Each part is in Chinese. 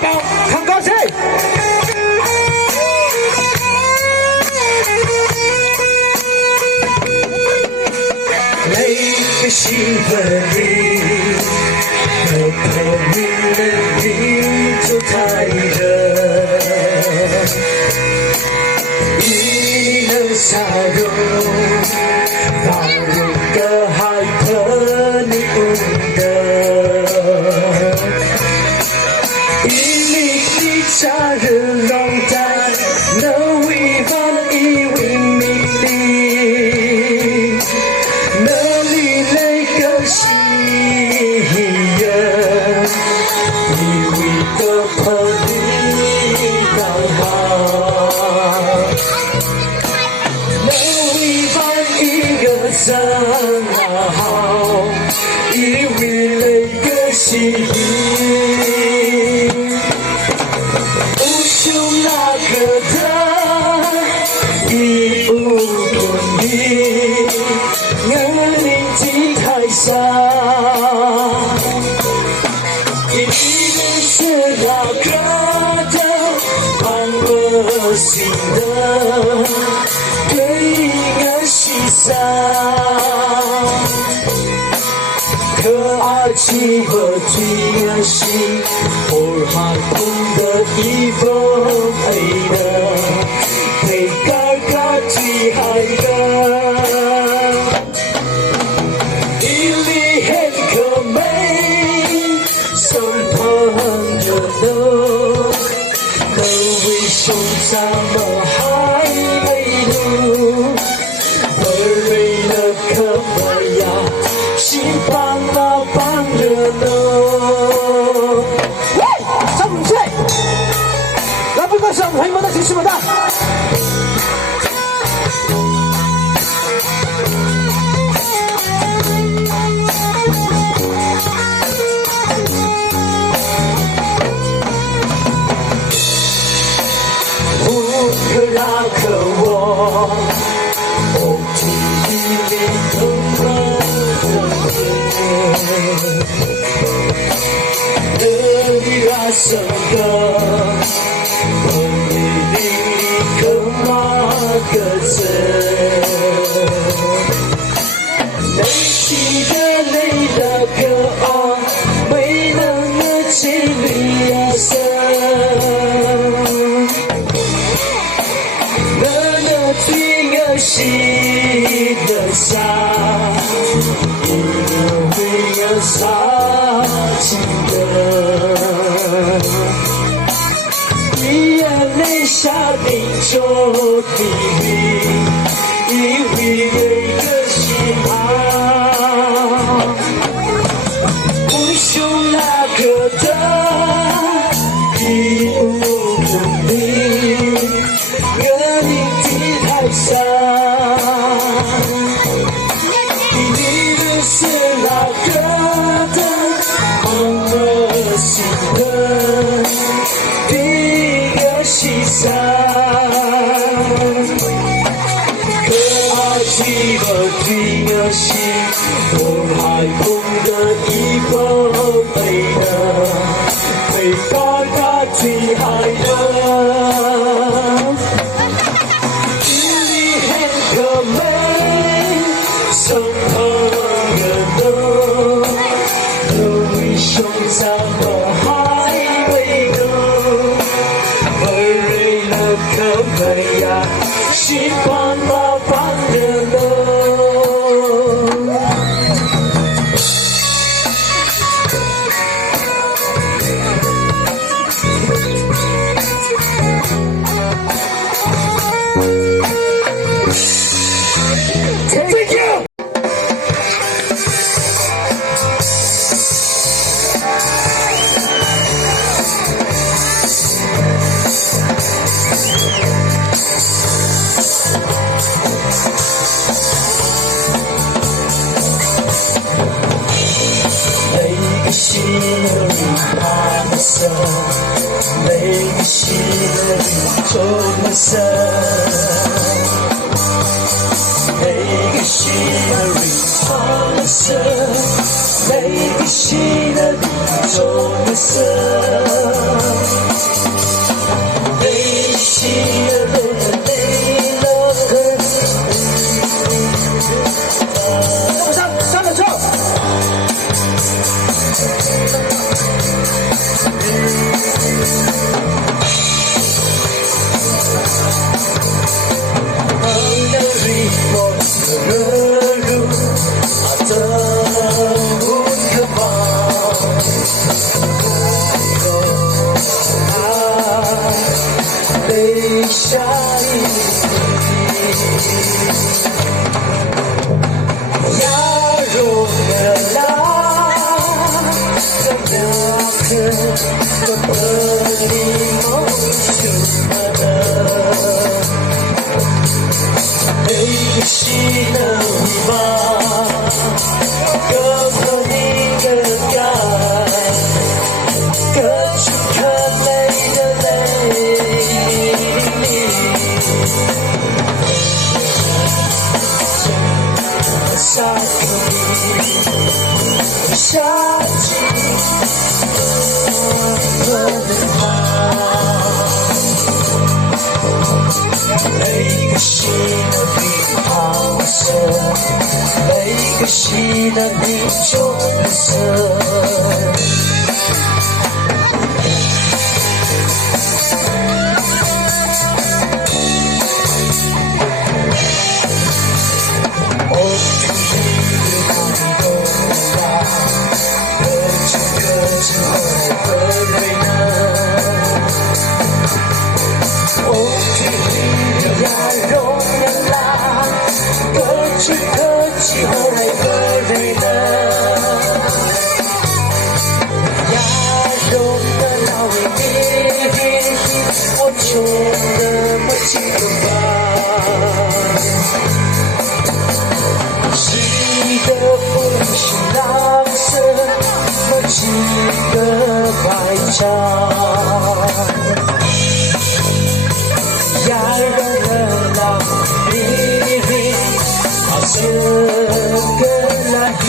高，看高兴。每个新的你，都透明的你就太热，你的笑容仿如个海和你吻的，一粒粒加热笼在那微风的一位美丽。那里那个喜悦，你为个朋友刚好，那微风一个真好，你为那个喜悦，不求那个的义无反顾。我宁静台上，一定是那个的帮我心的，对我欣赏，可爱情和最恶心，偶尔还碰的一风黑的，被嘎嘎最爱的。胸上的海美路，而为了可爱呀，心帮了帮着路。喂，3、5岁，来不个小朋友们的举手的。可拉可我，我记忆里痛的你拉什么？我你可马个子，内心的泪的可爱，没能的情侣呀生。心的沙，因为有杀情的，你眼泪下定就地狱，因为有个心啊，不凶那个的，义无反顾，我你的台上。是那个的，我心的第一个欣赏，可爱情和第个心，我还懂得一个美的，被大家最爱的，你很可美，生活。胸上的海美路，而为了可美呀，喜欢那般的路。Thank you. 心的ringphangasak，每个心的ringphangasak，每个心的ringphangasak，每个心的ringphangasak。心的路累了很。跟我上着唱。下一呀，若热啦，怎么可不和你梦什么的？悲喜的吧，可和你的感，可出可泪的泪。夏季每个心的地好色，每个心的你重色。就那么几个吧，记得不是蓝色，我记得白纱，呀啦啦哩哩，啊色个啦哩，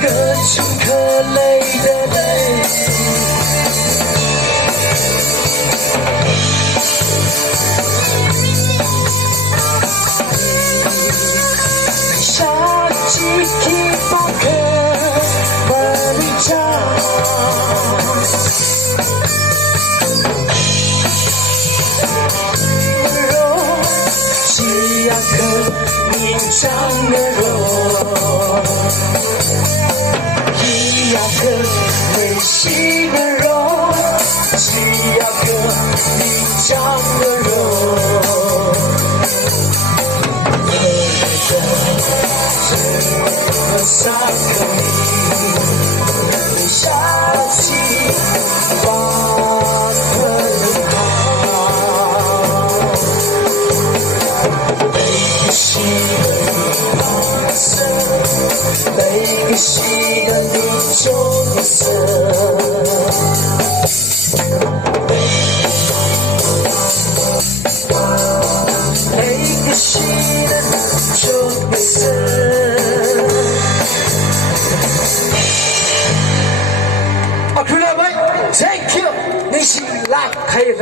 可亲可泪的泪，夏季提巴克巴里加，肉西亚克你长的肉。西亚克美西的肉，西亚克你长的肉，和萨克尼，夏季巴克每个西的色，每个西的你重色，每个西的重色。OK， 各位 ，Thank you， 你是拉开的。